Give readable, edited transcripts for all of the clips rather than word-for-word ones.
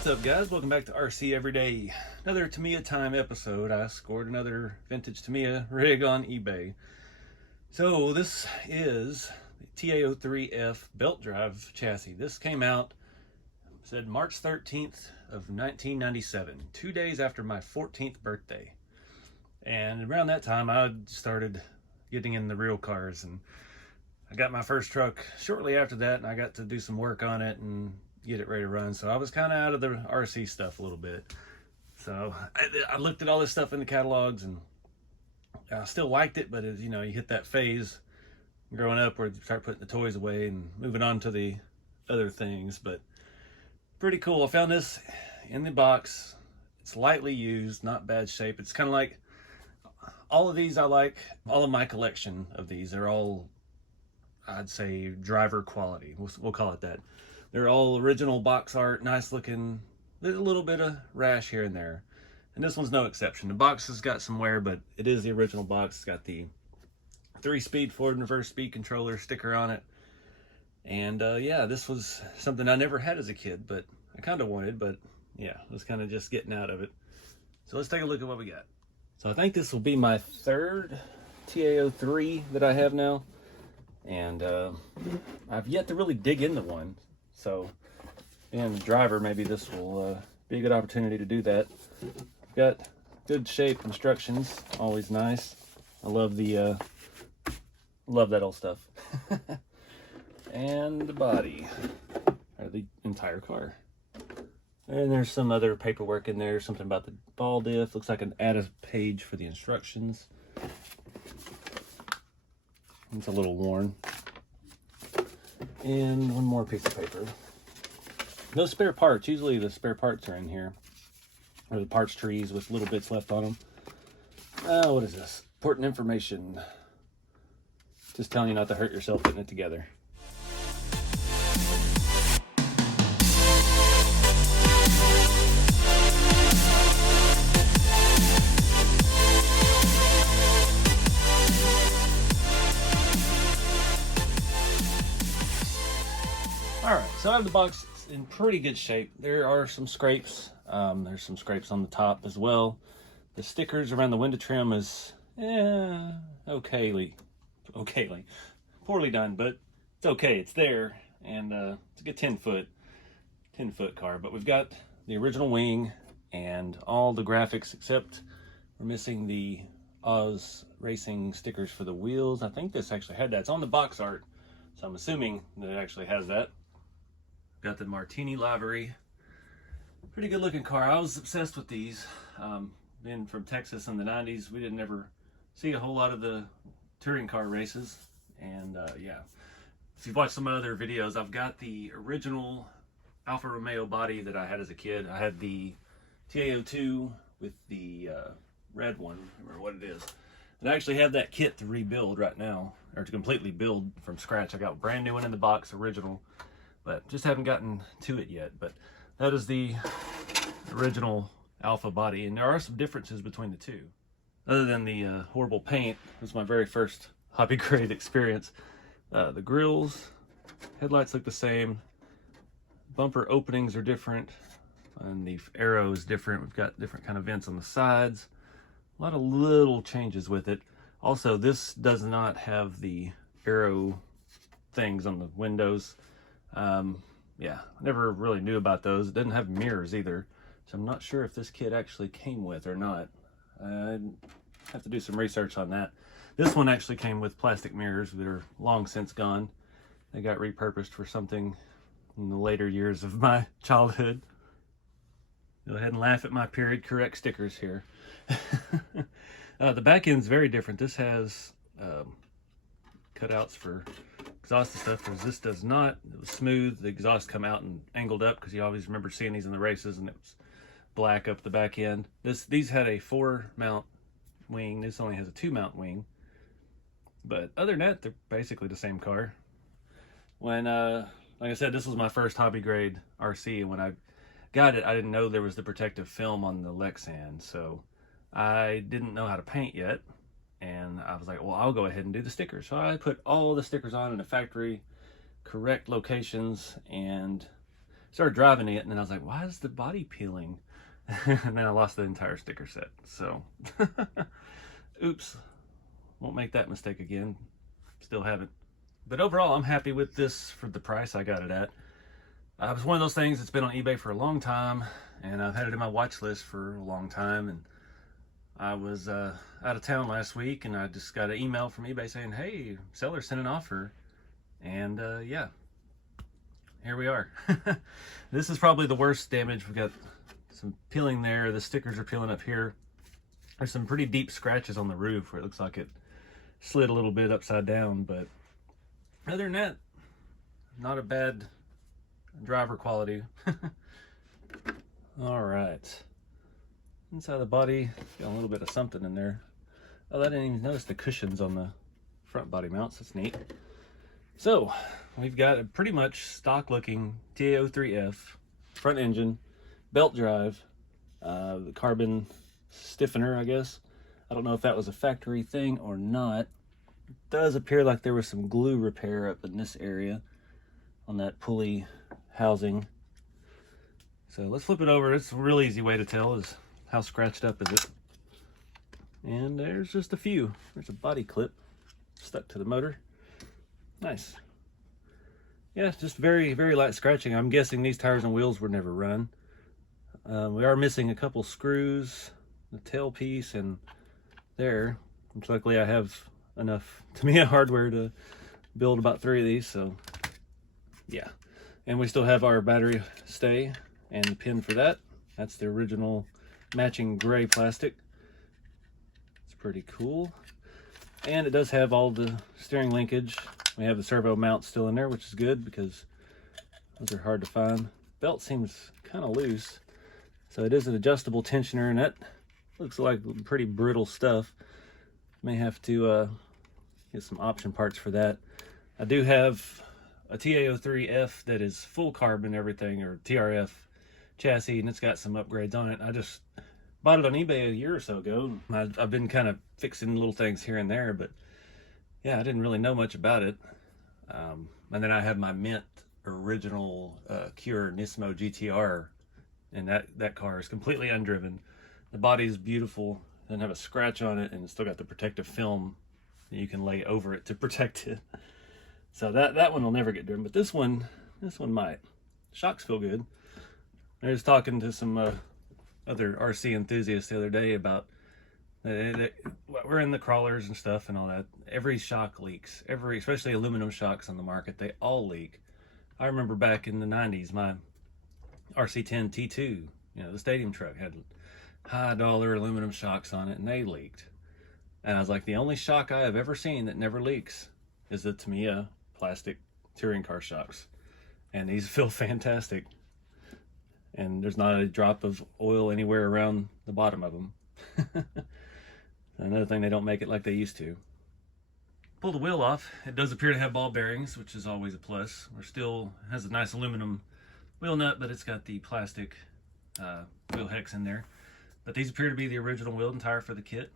What's up, guys? Welcome back to RC Everyday. Another Tamiya time episode. I scored another vintage Tamiya rig on eBay. So this is the TA03F belt drive chassis. This came out, said March 13th of 1997, 2 days after my 14th birthday. And around that time, I started getting in the real cars, and I got my first truck shortly after that, and I got to do some work on it and get it ready to run. So I was kind of out of the RC stuff a little bit. So I looked at all this stuff in the catalogs, and I still liked it, but as you know, you hit that phase growing up where you start putting the toys away and moving on to the other things. But pretty cool. I found this in the box. It's lightly used, not bad shape. It's kind of like all of these I like. All of my collection of these are all, I'd say, driver quality. We'll call it that. They're all original box art, nice looking. There's a little bit of rash here and there. And this one's no exception. The box has got some wear, but it is the original box. It's got the 3-speed forward and reverse speed controller sticker on it. And yeah, this was something I never had as a kid, but I kind of wanted, but yeah, I was kind of just getting out of it. So let's take a look at what we got. So I think this will be my third TA03 that I have now. And I've yet to really dig into one. So, being a driver, maybe this will be a good opportunity to do that. I've got good shape instructions, always nice. I love the love that old stuff. And the body, or the entire car. And there's some other paperwork in there, something about the ball diff. Looks like an added page for the instructions. It's a little worn. And one more piece of paper. No spare parts. Usually the spare parts are in here, or the parts trees with little bits left on them. What is this? Important information. Just telling you not to hurt yourself putting it together. Alright, so out of the box, it's in pretty good shape. There are some scrapes. There's some scrapes on the top as well. The stickers around the window trim is poorly done, but it's okay. It's there, and it's a good 10-foot car. But we've got the original wing and all the graphics, except we're missing the Oz Racing stickers for the wheels. I think this actually had that. It's on the box art, so I'm assuming that it actually has that. Got the Martini livery. Pretty good looking car. I was obsessed with these. Being from Texas in the 90s, we didn't ever see a whole lot of the touring car races. And yeah, if you've watched some other videos, I've got the original Alfa Romeo body that I had as a kid. I had the TA02 with the red one. I don't remember what it is. And I actually have that kit to rebuild right now, or to completely build from scratch. I got a brand new one in the box, original, but just haven't gotten to it yet. But that is the original Alfa body, and there are some differences between the two. Other than the horrible paint, it was my very first hobby grade experience. The grills, headlights look the same. Bumper openings are different, and the arrow is different. We've got different kind of vents on the sides. A lot of little changes with it. Also, this does not have the arrow things on the windows. Yeah, I never really knew about those. It doesn't have mirrors either, so I'm not sure if this kit actually came with or not. I'd have to do some research on that. This one actually came with plastic mirrors that are long since gone. They got repurposed for something in the later years of my childhood. Go ahead and laugh at my period correct stickers here. The back end's very different. This has cutouts for exhaust and stuff, because this does not. It was smooth. The exhaust come out and angled up, because you always remember seeing these in the races, and it was black up the back end. These had a 4-mount wing. This only has a 2-mount wing. But other than that, they're basically the same car. When, like I said, this was my first hobby grade RC, and when I got it, I didn't know there was the protective film on the Lexan, so I didn't know how to paint yet. And I was like, well, I'll go ahead and do the stickers. So I put all the stickers on in the factory correct locations, and started driving it, and then I was like, why is the body peeling? And then I lost the entire sticker set. So, oops, won't make that mistake again. Still haven't. But overall, I'm happy with this for the price I got it at. It was one of those things that's been on eBay for a long time, and I've had it in my watch list for a long time. And I was out of town last week, and I just got an email from eBay saying, hey, seller sent an offer. And yeah, here we are. This is probably the worst damage. We've got some peeling there. The stickers are peeling up here. There's some pretty deep scratches on the roof where it looks like it slid a little bit upside down, but other than that, not a bad driver quality. All right, inside the body, got a little bit of something in there. Oh, I didn't even notice the cushions on the front body mounts. That's neat. So we've got a pretty much stock looking TA03F front engine, belt drive, the carbon stiffener, I guess. I don't know if that was a factory thing or not. It does appear like there was some glue repair up in this area on that pulley housing. So let's flip it over. It's a real easy way to tell is how scratched up is it. And there's just a few. There's a body clip stuck to the motor. Nice. Yeah, just very, very light scratching. I'm guessing these tires and wheels were never run. We are missing a couple screws, the tailpiece, and there. Which luckily I have enough Tamiya hardware to build about 3 of these, so yeah. And we still have our battery stay and the pin for that. That's the original matching gray plastic. It's pretty cool. And it does have all the steering linkage. We have the servo mount still in there, which is good because those are hard to find. Belt seems kind of loose. So it is an adjustable tensioner, and that looks like pretty brittle stuff. May have to get some option parts for that. I do have a TA03F that is full carbon and everything, or TRF chassis, and it's got some upgrades on it. I just bought it on eBay a year or so ago. I've been kind of fixing little things here and there, but yeah, I didn't really know much about it. And then I have my mint original Cure Nismo GTR, and that car is completely undriven. The body is beautiful, doesn't have a scratch on it, and it's still got the protective film that you can lay over it to protect it. So that one will never get driven, but this one might. Shocks feel good. I was talking to some other RC enthusiasts the other day about we're in the crawlers and stuff and all that. Every shock leaks. Especially aluminum shocks on the market, they all leak. I remember back in the 90s, my RC10 T2, you know, the stadium truck had high dollar aluminum shocks on it, and they leaked. And I was like, the only shock I have ever seen that never leaks is the Tamiya plastic touring car shocks. And these feel fantastic. And there's not a drop of oil anywhere around the bottom of them. Another thing, they don't make it like they used to. Pull the wheel off. It does appear to have ball bearings, which is always a plus. It still has a nice aluminum wheel nut, but it's got the plastic wheel hex in there. But these appear to be the original wheel and tire for the kit,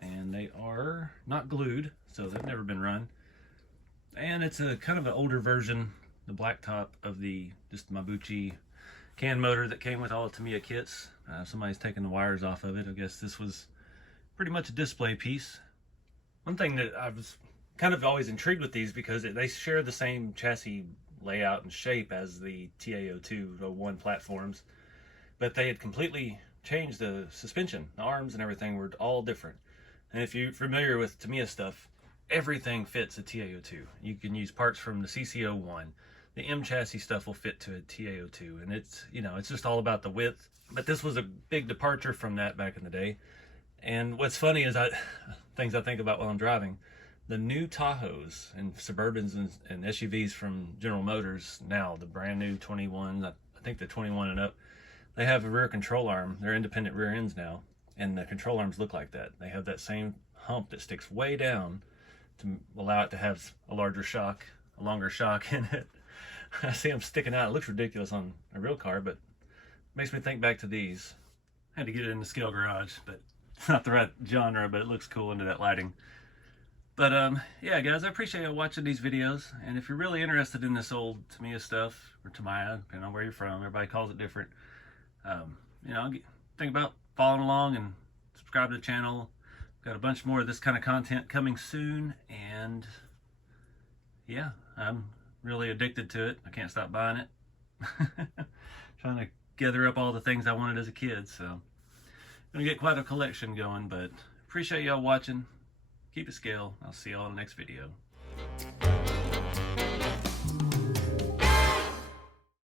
and they are not glued, so they've never been run. And it's a kind of an older version, the black top of the just Mabuchi can motor that came with all the Tamiya kits. Somebody's taken the wires off of it. I guess this was pretty much a display piece. One thing that I was kind of always intrigued with these, because they share the same chassis layout and shape as the TA0201 platforms, but they had completely changed the suspension. The arms and everything were all different. And if you're familiar with Tamiya stuff, everything fits a TA02. You can use parts from the CC01. The M chassis stuff will fit to a TA02, and it's, you know, it's just all about the width. But this was a big departure from that back in the day. And what's funny is things I think about while I'm driving, the new Tahoes and Suburbans and SUVs from General Motors now, the brand new 21, I think the 21 and up, they have a rear control arm. They're independent rear ends now, and the control arms look like that. They have that same hump that sticks way down to allow it to have a larger shock, a longer shock in it. I see them sticking out. It looks ridiculous on a real car, but it makes me think back to these. I had to get it in the scale garage, but it's not the right genre, but it looks cool into that lighting. But yeah, guys, I appreciate you watching these videos. And if you're really interested in this old Tamiya stuff, or Tamiya, depending on where you're from, everybody calls it different. You know, think about following along and subscribe to the channel. Got a bunch more of this kind of content coming soon, and yeah, I'm really addicted to it. I can't stop buying it. Trying to gather up all the things I wanted as a kid, so I'm gonna get quite a collection going. But appreciate y'all watching. Keep it scale. I'll see y'all in the next video.